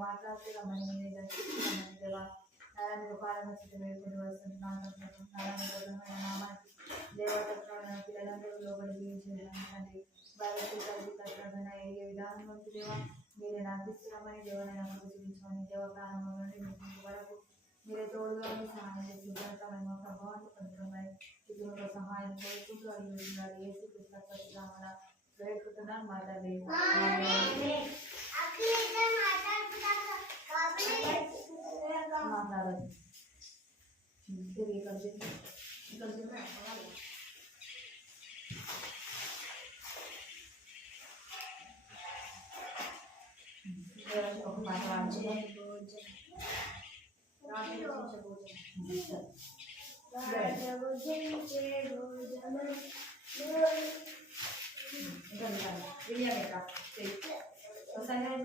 మాట్లాడుతూ రమ్మని నారాయణ గోపాలను వేడుకొని వస్తున్నాను దేవతత్వాలను పిల్లలందరూ లోబడి జీవించండి భగవతి తల్లిదండ్రులైన ఏ విధానం నుంచి దేవ మీరు నాకు ఇస్తున్నామని దేవనైనా చూపించమని దేవ ప్రారంభం నుండి మీకు వరకు మీరే తోడుగా సహాయం చేసి ఉన్నతమైన ప్రభావాన్ని పొందడమని ఇతరుల సహాయం కోరుకుంటూ అడుగుతున్నారు ఏసు కృష్ణ వేడుకుంటున్నాను మాట్లాడలేదు మాట్లాడాలి ఒక మాట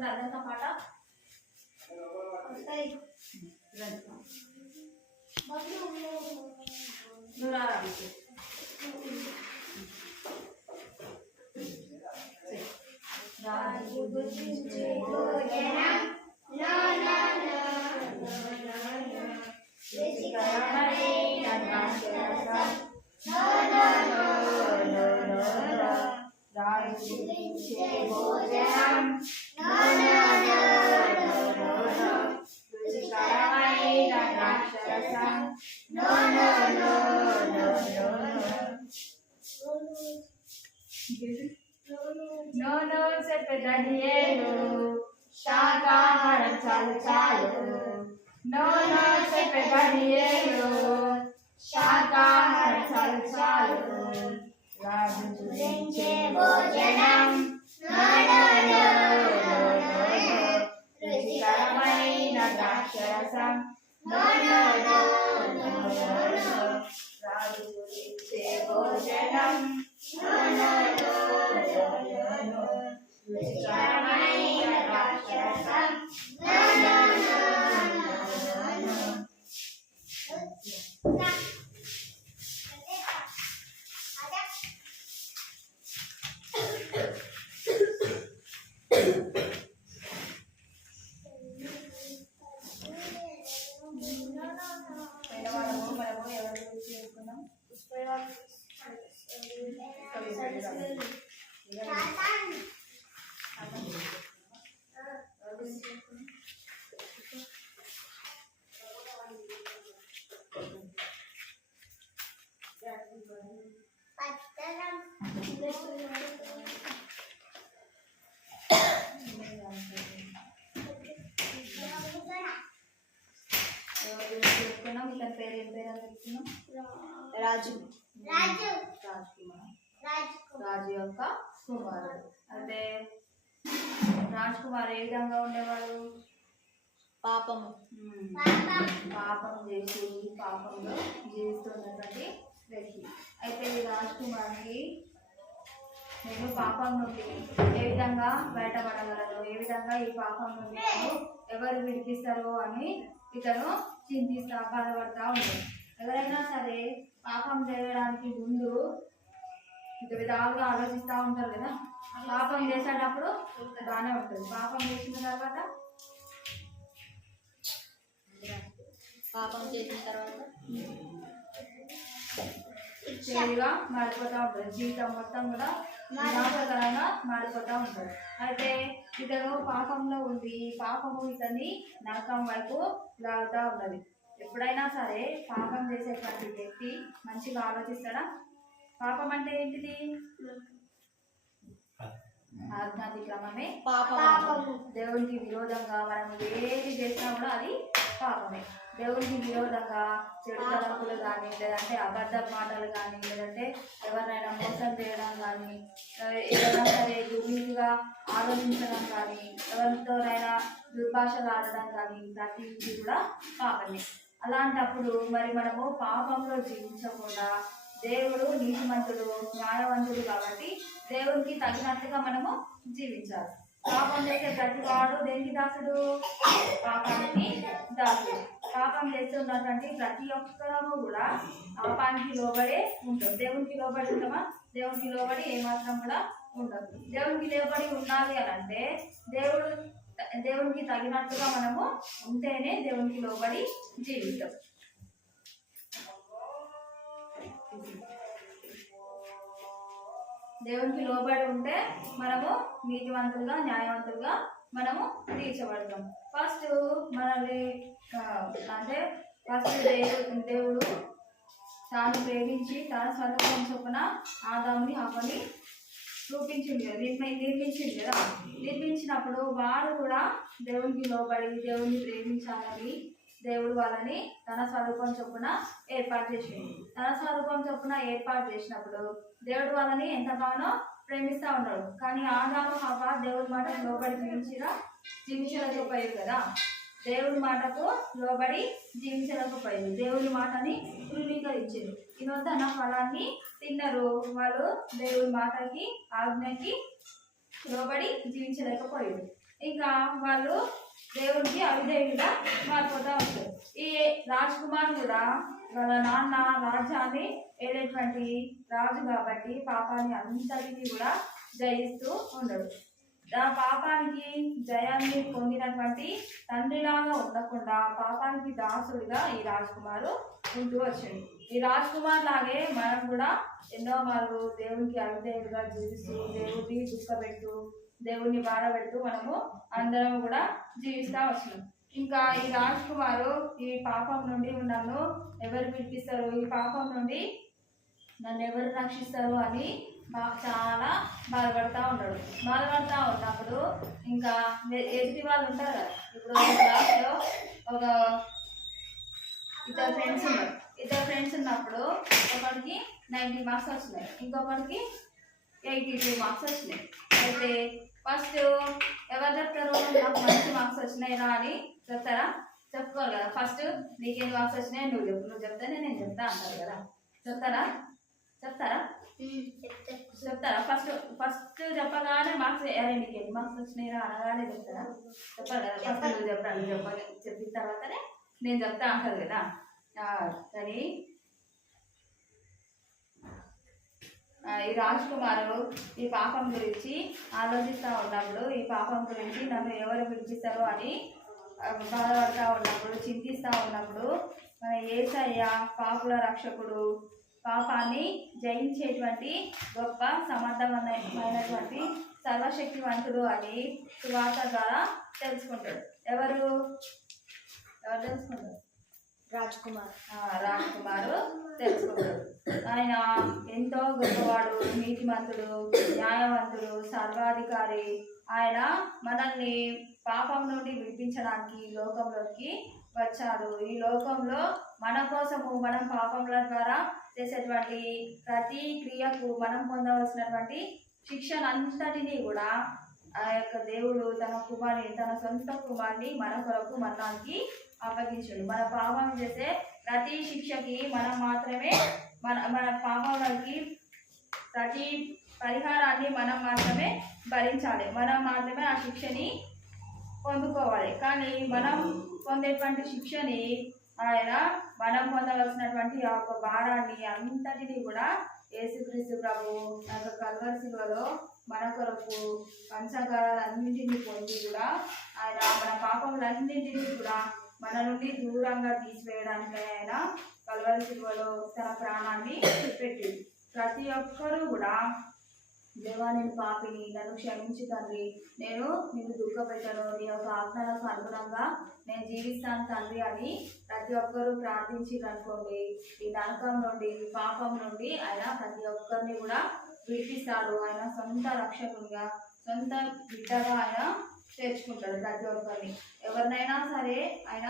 అదంతా పాట నోను చెప్పదనియేను శాకాహారం చాలు చాలు నోను చెప్పదనియేను శాకాహారం చాలు చాలు రాజు గురించే భోజనం రుచికరమైన ద్రాక్షరసం రాజు గురించే భోజనం రుచికరమైన ద్రాక్షరసం ఇతని పేరు ఏం పేరు అని రాజు రాజు రాజు యొక్క కుమారుడు. అంటే రాజ్ కుమార్ ఏ విధంగా ఉండేవాడు? పాపం చేసి పాపంలో జీవిస్తున్నటువంటి వ్యక్తి. అయితే ఈ రాజ్ కుమార్కి నేను పాపం నుండి ఏ విధంగా బయటపడగలను, ఏ విధంగా ఈ పాపం నుండి ఎవరు విడిపిస్తారు అని ఇతను చింతిస్తా బాధపడతా ఉంటాడు. ఎవరైనా సరే పాపం చేయడానికి ముందు ఇక విధాలుగా ఆలోచిస్తూ ఉంటారు కదా. పాపం చేసేటప్పుడు బాగానే ఉంటుంది, పాపం చేసిన తర్వాత చేదుగా మారిపోతూ ఉంటుంది, జీవితం మొత్తం కూడా వినాశకరంగా మారిపోతూ ఉంటుంది. అయితే ఇతను పాపంలో ఉండి పాపము ఇతన్ని నరకం వైపు లాగుతూ ఉన్నది. ఎప్పుడైనా సరే పాపం చేసేటువంటి వ్యక్తి మంచిగా ఆలోచిస్తాడా? పాపం అంటే ఏంటిది? ఆజ్ఞాతిక్రమమే పాపము. దేవునికి విరోధంగా మనం ఏది చేసినా కూడా అది పాపమే. దేవునికి విరోధంగా చెడు తలంపులు కానీ, లేదంటే అబద్ధ మాటలు కానీ, లేదంటే ఎవరినైనా మోసం చేయడం కానీ, ఏదైనా సరే దుర్నీతిగా ఆలోచించడం కానీ, ఎవరితోనైనా దుర్భాషలు ఆడడం కానీ, ప్రతిదీ కూడా పాపమే. అలాంటప్పుడు మరి మనము పాపంలో జీవించకుండా, దేవుడు నీతిమంతుడు న్యాయవంతుడు కాబట్టి దేవునికి తగినట్టుగా మనము జీవించాలి. పాపం చేసే ప్రతి వాడు దేనికి దాసుడు? పాపానికి దాసుడు. పాపం చేస్తున్నటువంటి ప్రతి ఒక్కరము కూడా పాపానికి లోబడే ఉంటాం. దేవునికి లోబడి ఉంటామా? దేవునికి లోబడి ఏమాత్రం కూడా ఉండదు. దేవునికి లోబడి ఉండాలి అని అంటే దేవునికి తగినట్టుగా మనము ఉంటేనే దేవునికి లోబడి జీవిస్తాం. దేవునికి లోబడి ఉంటే మనము నీతివంతులుగా న్యాయవంతులుగా మనము తీర్చబడతాం. ఫస్ట్ మనల్ని అంటే ఫస్ట్ దేవుడు తాను ప్రేమించి తన స్వరూపం చొప్పున ఆదాముని హవ్వని చూపించింది కదా, నిర్మించింది కదా. నిర్మించినప్పుడు వారు కూడా దేవునికి లోబడి దేవుని ప్రేమించాలని దేవుడు వాళ్ళని తన స్వరూపం చొప్పున ఏర్పాటు చేసింది. తన స్వరూపం చొప్పున ఏర్పాటు చేసినప్పుడు దేవుడు వాళ్ళని ఎంతగానో ప్రేమిస్తూ ఉన్నాడు. కానీ ఆదాము హవ్వ దేవుడి మాటకు లోబడి జీవించలేకపోయారు కదా. దేవుడి మాటకు లోబడి జీవించలేకపోయారు. దేవుడి మాటని తృణీకరించారు. వినోదన ఫలాన్ని తిన్నారు. వాళ్ళు దేవుడి మాటకి ఆజ్ఞకి లోబడి జీవించలేకపోయారు. ఇంకా వాళ్ళు దేవుడికి అవిధేయులుగా మారిపోతూ ఉంటారు. ఈ రాజ్ కుమార్ కూడా వాళ్ళ నాన్న రాజ్యాన్ని ఏలేటువంటి రాజు కాబట్టి పాపాన్ని అంతటినీ కూడా జయిస్తూ ఉండడు. ఆ పాపానికి జయాన్ని పొందినటువంటి తండ్రిలాగా ఉండకుండా పాపానికి దాసుడిగా ఈ రాజ్ కుమారు ఉంటూ వచ్చింది. ఈ రాజ్ కుమార్ లాగే మనం కూడా ఎన్నో మార్లు దేవునికి అవిధేయులుగా జీవిస్తూ దేవుడిని దుఃఖపెడుతూ దేవుడిని బాధ పెడుతూ మనము అందరం కూడా జీవిస్తూ వచ్చినాం. ఇంకా ఈ రాజ్ కుమారు ఈ పాపం నుండి నన్ను ఎవరు విడిపిస్తారు, ఈ పాపం నుండి నన్ను ఎవరు రక్షిస్తారు అని చాలా బాధపడతా ఉన్నాడు. బాధపడతా ఉన్నప్పుడు ఇంకా ఎదుటి వాళ్ళు ఉంటారు కదా. ఇప్పుడు క్లాస్లో ఒక ఇద్దరు ఫ్రెండ్స్ ఉన్నప్పుడు ఒకరికి 90 మార్క్స్ వచ్చినాయి, ఇంకొకరికి 82 మార్క్స్ వచ్చినాయి. అయితే ఫస్ట్ ఎవరు చెప్తారు? నాకు మంచి మార్క్స్ వచ్చినాయి రా అని చెప్తారా? చెప్పుకోవాలి కదా. ఫస్ట్ నీకేం మార్క్స్ వచ్చినాయి నువ్వు చెప్తానే నేను చెప్తా అంటారు కదా. చెప్తారా? ఫస్ట్ చెప్పగానే మార్క్స్ నీకు ఎన్ని మార్క్స్ వచ్చినాయి రా అనగానే చెప్తారా? చెప్పాలి కదా. ఫస్ట్ నువ్వు చెప్పాలి. చెప్పిన తర్వాతనే నేను చెప్తా అంటారు కదా. కానీ ఈ రాజ్ కుమారు ఈ పాపం గురించి ఆలోచిస్తూ ఉన్నప్పుడు, ఈ పాపం గురించి నన్ను ఎవరు విడిపిస్తారు అని బాధపడుతూ ఉన్నప్పుడు, చింతిస్తూ ఉన్నప్పుడు మన యేసయ్య పాపుల రక్షకుడు, పాపాన్ని జయించేటువంటి గొప్ప సమర్థమైనటువంటి సర్వశక్తివంతుడు అని సువార్త ద్వారా తెలుసుకుంటాడు. ఎవరు తెలుసుకుంటారు? రాజ్ కుమారు తెలుసుకుంటాడు. ఆయన ఎంతో గొప్పవాడు, నీతిమంతుడు, న్యాయవంతుడు, సర్వాధికారి. ఆయన మనల్ని పాపం నుండి విడిపించడానికి లోకంలోకి వచ్చాడు. ఈ లోకంలో మన కోసము మనం పాపముల ద్వారా చేసేటువంటి ప్రతి క్రియకు మనం పొందవలసినటువంటి శిక్షణ అంతటినీ కూడా ఆ యొక్క దేవుడు తన సొంత కుమారుని మన కొరకు మరణానికి అప్పగించాడు. మన పాపం చేసే ప్రతి శిక్షకి మనం మాత్రమే మన పాపాలకి ప్రతి పరిహారాన్ని మనం మాత్రమే భరించాలి. మనం మాత్రమే ఆ శిక్షని పొందుకోవాలి. కానీ మనం పొందేటువంటి శిక్షని మనం పొందవలసినటువంటి ఆ యొక్క భారాన్ని అంతటినీ కూడా యేసుక్రీస్తు ప్రభు కల్వరి శిలువలో మన కొరకు పంచకాలన్నింటినీ పొంది కూడా ఆయన మన పాపములన్నింటినీ కూడా మన నుండి దూరంగా తీసివేయడానికి ఆయన కల్వరి శిలువలో తన ప్రాణాన్ని పెట్టింది. ప్రతి ఒక్కరూ కూడా దేవా నేను పాపిని, నన్ను క్షమించి తండ్రి, నేను నిన్ను దుఃఖపెట్టను, నీ యొక్క ఆజ్ఞలకు అనుగుణంగా నేను జీవిస్తాను తండ్రి అని ప్రతి ఒక్కరూ ప్రార్థించిరనుకోండి, ఈ నరకం నుండి ఈ పాపం నుండి ఆయన ప్రతి ఒక్కరిని కూడా విడిపిస్తాడు. ఆయన సొంత రక్షకునిగా సొంత బిడ్డగా ఆయన చేర్చుకుంటాడు ప్రతి ఒక్కరిని. ఎవరినైనా సరే ఆయన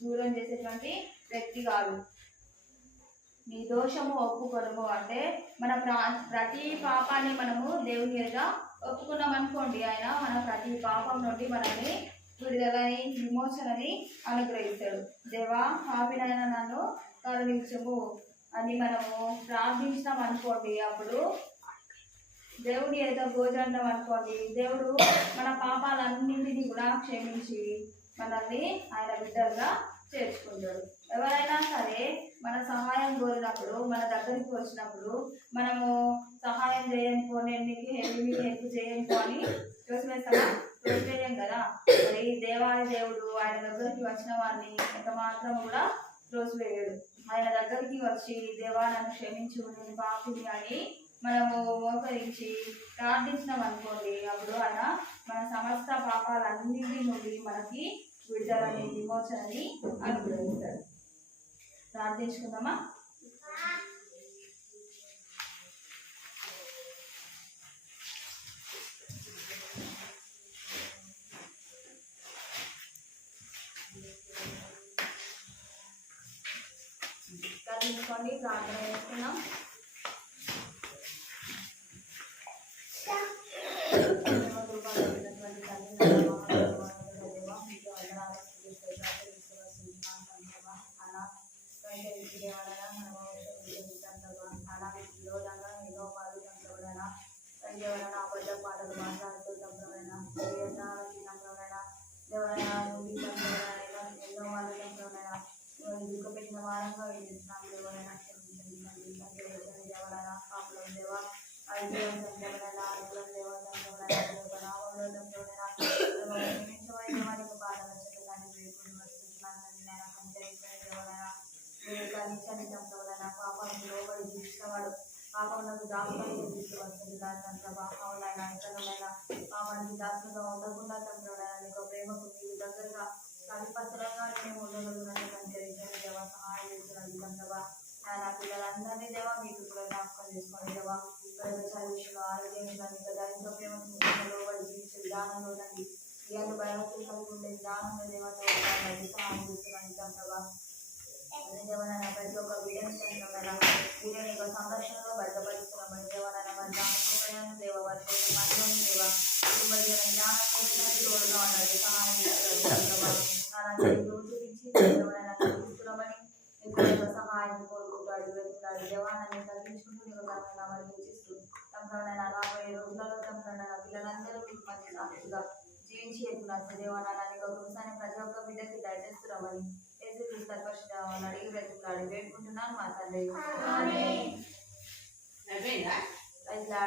దూరం చేసేటువంటి వ్యక్తి కాదు. నీ దోషము ఒప్పుకొనము అంటే మన ప్రతి పాపాన్ని మనము దేవుని ఎదుట ఒప్పుకున్నాం అనుకోండి, ఆయన మన ప్రతి పాపం నుండి మనల్ని విడుదలని విమోచనని అనుగ్రహిస్తాడు. దేవా, పాపినైనా నన్ను కరుణించుము అని మనము ప్రార్థించినాం అనుకోండి, అప్పుడు దేవుని ఏదో భోజనం అనుకోండి, దేవుడు మన పాపాలన్నింటినీ కూడా క్షమించి మనల్ని ఆయన బిడ్డలుగా చేర్చుకుంటాడు. ఎవరైనా సరే మన సహాయం కోరినప్పుడు, మన దగ్గరికి వచ్చినప్పుడు మనము సహాయం చేయనుకో, నేను నీకు హెల్ప్ చేయనుకో అని చూసివేస్తామా? చూసివేయం కదా. మరి దేవాది దేవుడు ఆయన దగ్గరికి వచ్చిన వారిని ఎంత మాత్రం కూడా త్రోసివేయడు. ఆయన దగ్గరికి వచ్చి, దేవా నన్ను క్షమించు, నేను పాపిని అని మనము మోకరించి ప్రార్థించినాం అనుకోండి, అప్పుడు ఆయన మన సమస్త పాపాలన్నింటి నుండి మనకి విడుదలని విమోచనని అనుగ్రహిస్తాడు. ప్రార్థించుకుందామా? ప్రార్థించుకోండి. ప్రార్థన చేస్తున్నాం. అబద్ధ పాటలు మాట్లాడుతుంటామైనా ఎవరైనా ఎన్నో వాళ్ళు తంత్రమైనా దుఃఖ పెట్టిన వారంగా ఎవరైనా ఎవరైనా పాపలం దేవా ఐదేవం తంత్రమైనా ఆరోగ్యం దేవ తంత్రమైనా నామంలో తంత్రమైనా నిమిషమైన వారికి పాటల చెట్టాన్ని వేసుకుని వస్తున్నాను. ఎవరైనా కలిసని తంత్రమైనా పాపానికి లోబడి తీర్చినవాడు పాపములకు దాసుకొని తీసుకువస్తుంది. దాని పాపములైనా ఇతరులైనా పాపానికి దాసులుగా ఉండకుండా తంత్రులైనా నీకు ప్రేమకు మీరు దగ్గరగా కలిపత్రంగా మేము ఉండగలుగునని సంచరించండి దేవా, సహాయం చేస్తున్నది తంత్రవా. నా పిల్లలందరినీ దేవా మీకు కూడా జ్ఞాపకం చేసుకోండి దేవా. వ్యవసాయ విషయంలో, ఆరోగ్యం విషయంలో దానితో ప్రేమకు లోబడి జీవించే విధానంలో తండ్రి ఇలాంటి భయభక్తులు కలిగి ఉండే విధానంలో దేవతో సహాయం చేస్తున్నాను తంత్రవా. దేవనైనా ప్రతి ఒక్క వీడియోని తంత్రమైనా వీడియో యొక్క సంరక్షణలో భద్రపరుస్తున్నామని దేవనైనా వారి జ్ఞాపకం దేవ వారి మనలోని దేవ కుటుంబ జీవన జ్ఞానం తోడుగా ఉన్నది సహాయం చేస్తున్నామని చూపిస్తున్నామని ఎక్కువ సహాయం కోరుకుంటాడు వెళ్తున్నాడు. దేవాన్ని తగ్గించుకుంటూ నీకు కనుగొన్నామని సూచిస్తూ తంత్రమైనా రాబోయే రోజులలో తంత్రమైనా పిల్లలందరూ మీకు మంచి సాక్షిగా జీవించి ఎత్తున్నారు దేవనైనా నీకు కృషాన్ని ప్రతి ఒక్క బిడ్డకి దయచేస్తున్నామని అడిగి వెతుకులాడి వేడుకుంటున్నాను మా తండ్రి.